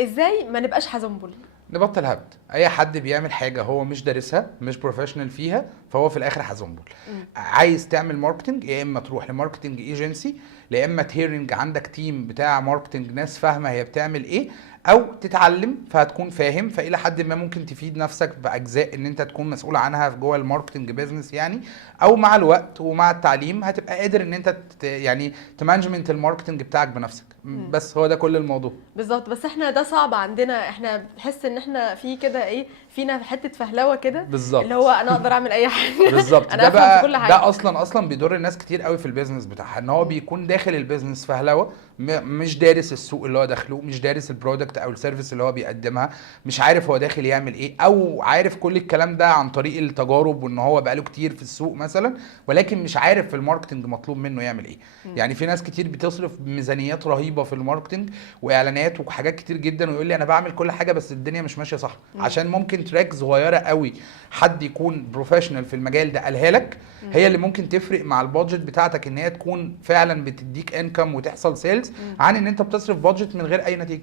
ازاي ما نبقاش حزنبل؟ نبطل هبد. اي حد بيعمل حاجه هو مش دارسها، مش بروفيشنال فيها، فهو في الاخر حزنبل. عايز تعمل ماركتنج، يا اما تروح لماركتنج ايجنسي، يا اما تهيرنج عندك تيم بتاع ماركتنج ناس فاهمه هي بتعمل ايه، او تتعلم فهتكون فاهم، فالى حد ما ممكن تفيد نفسك باجزاء ان انت تكون مسؤول عنها في جوه الماركتنج بيزنس يعني. او مع الوقت ومع التعليم هتبقى قادر ان انت يعني تمانجمنت الماركتنج بتاعك بنفسك. بس هو ده كل الموضوع. بالظبط. بس احنا ده صعب عندنا، احنا بنحس ان احنا في كده ايه، فينا حته فهلوه كده، اللي هو بالظبط. انا اقدر اعمل اي حاجه. بالظبط. انا ده افهم في كل بقى ده حاجه. اصلا بيضر الناس كتير قوي في البيزنس بتاعها، ان هو بيكون داخل البيزنس فهلوه، مش دارس السوق اللي هو داخله، مش دارس البرودكت او السيرفيس اللي هو بيقدمها، مش عارف هو داخل يعمل ايه، او عارف كل الكلام ده عن طريق التجارب وان هو بقاله كتير في السوق مثلا، ولكن مش عارف في الماركتنج مطلوب منه يعمل ايه. يعني في ناس كتير بتصرف ميزانيات رهيبه في الماركتنج واعلانات وحاجات كتير جدا، ويقول لي انا بعمل كل حاجه بس الدنيا مش ماشيه صح، عشان ممكن تراك صغيره قوي حد يكون بروفيشنال في المجال ده قالها لك، هي اللي ممكن تفرق مع البادجت بتاعتك ان هي تكون فعلا بتديك انكم وتحصل سيلز، عن ان انت بتصرف بادجت من غير اي نتيجه.